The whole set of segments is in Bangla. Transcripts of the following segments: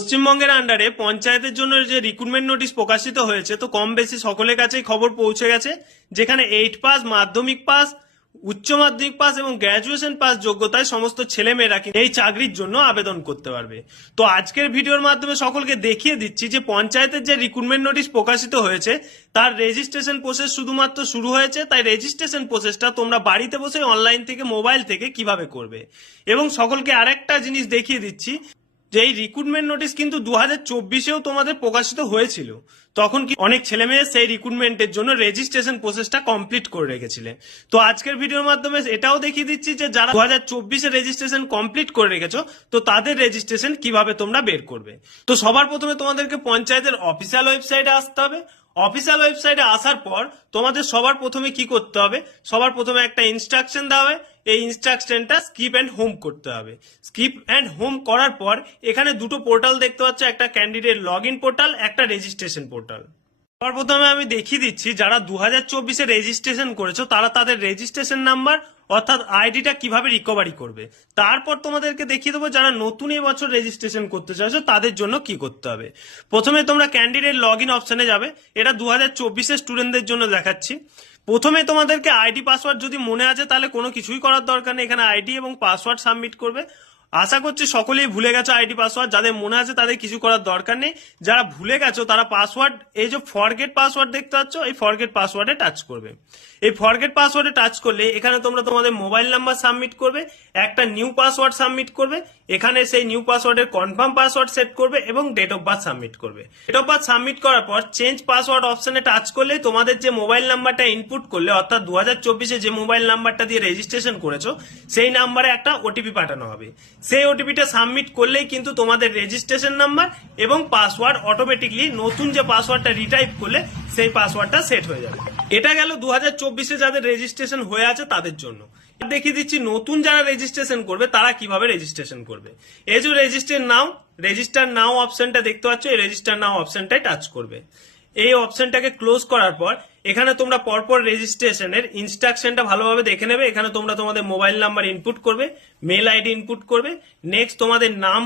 পশ্চিমবঙ্গের আন্ডারে পঞ্চায়েতের জন্য যে রিক্রুটমেন্ট নোটিশ প্রকাশিত হয়েছে, তো কম বেশি সকলের কাছেই খবর পৌঁছে গেছে, যেখানে 8 পাস, মাধ্যমিক পাস, উচ্চ মাধ্যমিক পাস এবং গ্র্যাজুয়েশন পাস যোগ্যতায় সমস্ত ছেলেমেয়েরা এই চাকরির জন্য আবেদন করতে পারবে। তো আজকের ভিডিওর মাধ্যমে সকলকে দেখিয়ে দিচ্ছি যে পঞ্চায়েতের যে রিক্রুটমেন্ট নোটিশ প্রকাশিত হয়েছে তার রেজিস্ট্রেশন প্রসেস শুধুমাত্র শুরু হয়েছে। তাই রেজিস্ট্রেশন প্রসেসটা তোমরা বাড়িতে বসে অনলাইন থেকে, মোবাইল থেকে কিভাবে করবে। এবং সকলকে আরেকটা জিনিস দেখিয়ে দিচ্ছি যে এই রিক্রুটমেন্ট নোটিশ কিন্তু 2024-এও তোমাদের প্রকাশিত হয়েছিল। তখন কি অনেক ছেলে মেয়ে সেই রিক্রুটমেন্টের জন্য রেজিস্ট্রেশন প্রসেসটা কমপ্লিট করে রেখেছিলেন। তো আজকের ভিডিওর মাধ্যমে এটাও দেখিয়ে দিচ্ছি যে যারা 2024-এ রেজিস্ট্রেশন কমপ্লিট করে রেখেছো, তো তাদের রেজিস্ট্রেশন কিভাবে তোমরা বের করবে। তো সবার প্রথমে তোমাদেরকে পঞ্চায়েতের অফিসিয়াল ওয়েবসাইটে আসতে হবে। অফিসিয়াল ওয়েবসাইটে আসার পর তোমাদের সবার প্রথমে কি করতে হবে, সবার প্রথমে একটা ইনস্ট্রাকশন দেওয়া হয়। এই ইনস্ট্রাকশনটা স্কিপ অ্যান্ড হোম করতে হবে। স্কিপ অ্যান্ড হোম করার পর এখানে দুটো পোর্টাল দেখতে পাচ্ছ, একটা ক্যান্ডিডেট লগ ইন পোর্টাল, একটা রেজিস্ট্রেশন পোর্টাল। সবার প্রথমে আমি দেখিয়ে দিচ্ছি যারা 2024-এ রেজিস্ট্রেশন করেছো তারা তাদের রেজিস্ট্রেশন নাম্বার অর্থাৎ আইডিটা কিভাবে রিকভারি করবে। তারপর তোমাদেরকে দেখিয়ে দেবো যারা নতুন এবছর রেজিস্ট্রেশন করতে চাইছো তাদের জন্য কি করতে হবে। প্রথমে তোমরা ক্যান্ডিডেট লগ ইন অপশনে যাবে। এটা 2024-এর স্টুডেন্টদের জন্য দেখাচ্ছি। প্রথমে তোমাদেরকে আইডি পাসওয়ার্ড যদি মনে আছে তাহলে কোনো কিছুই করার দরকার নেই, এখানে আইডি এবং পাসওয়ার্ড সাবমিট করবে। আশা করছি সকলেই ভুলে গেছো আইডি পাসওয়ার্ড, যাদের মনে আছে তাদের কিছু করার দরকার নেই। যারা ভুলে গেছো তারা পাসওয়ার্ড, এই যে ফরগেট পাসওয়ার্ড দেখতে পাচ্ছ, এই ফরগেট পাসওয়ার্ডে টাচ করবে। এই ফরগেট পাসওয়ার্ডে টাচ করলে এখানে তোমরা তোমাদের মোবাইল নাম্বার সাবমিট করবে, একটা নিউ পাসওয়ার্ড সাবমিট করবে। এখানে সেই নিউ পাসওয়ার্ডের কনফার্ম পাসওয়ার্ড সেট করবে এবং ডেট অফ বার্থ সাবমিট করবে। ডেট অফ বার্থ সাবমিট করার পর চেঞ্জ পাসওয়ার্ড অপশনে টাচ করলে তোমাদের যে মোবাইল নাম্বারটা ইনপুট করলে, অর্থাৎ 2024-এ যে মোবাইল নাম্বারটা দিয়ে রেজিস্ট্রেশন করেছো সেই নাম্বারে একটা ওটিপি পাঠানো হবে। সেই ওটিপিটা সাবমিট করলেই কিন্তু তোমাদের রেজিস্ট্রেশন নাম্বার এবং পাসওয়ার্ড অটোমেটিকলি নতুন যে পাসওয়ার্ডটা রিটাইপ করলে সেই পাসওয়ার্ডটা সেট হয়ে যাবে। এটা গেল 2024-এ যাদের রেজিস্ট্রেশন হয়ে আছে তাদের জন্য। দেখিয়ে দিচ্ছি নতুন যারা রেজিস্ট্রেশন করবে তারা কিভাবে রেজিস্ট্রেশন করবে। এই যে রেজিস্টার নাও অপশনটা দেখতে পাচ্ছ, এই রেজিস্টার নাও অপশনটাই টাচ করবে। এই অপশনটাকে ক্লোজ করার পর এখানে তোমরা পরপর রেজিস্ট্রেশনের ইনস্ট্রাকশনটা ভালোভাবে দেখে নেবে। এখানে তোমরা তোমাদের মোবাইল নাম্বার ইনপুট করবে, মেল আইডি ইনপুট করবে, নেক্সট তোমাদের নাম,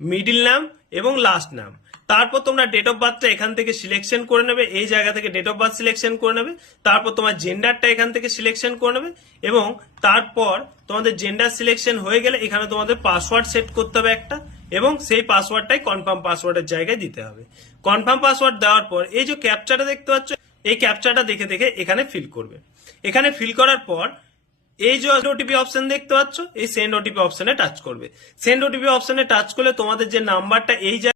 মিডিল নাম এবং লাস্ট নাম। তারপর তোমরা ডেট অফ বার্থটা এখান থেকে সিলেকশন করে নেবে, এই জায়গা থেকে ডেট অফ বার্থ সিলেকশন করে নেবে। তারপর তোমার জেন্ডারটা এখান থেকে সিলেকশন করে নেবে এবং তারপর তোমাদের জেন্ডার সিলেকশন হয়ে গেলে এখানে তোমাদের পাসওয়ার্ড সেট করতে হবে একটা, এবং সেই পাসওয়ার্ডটাই কনফার্ম পাসওয়ার্ডের জায়গায় দিতে হবে। কনফার্ম পাসওয়ার্ড দেওয়ার পর এই যে ক্যাপচাটা দেখতে পাচ্ছ, এই ক্যাপচাটা দেখে দেখে এখানে ফিল করবে। এখানে ফিল করার পর এই যে ওটিপি অপশন দেখতে পাচ্ছ, এই সেন্ড ওটিপি অপশনে টাচ করবে। সেন্ড ওটিপি অপশনে টাচ করলে তোমাদের যে নাম্বারটা এই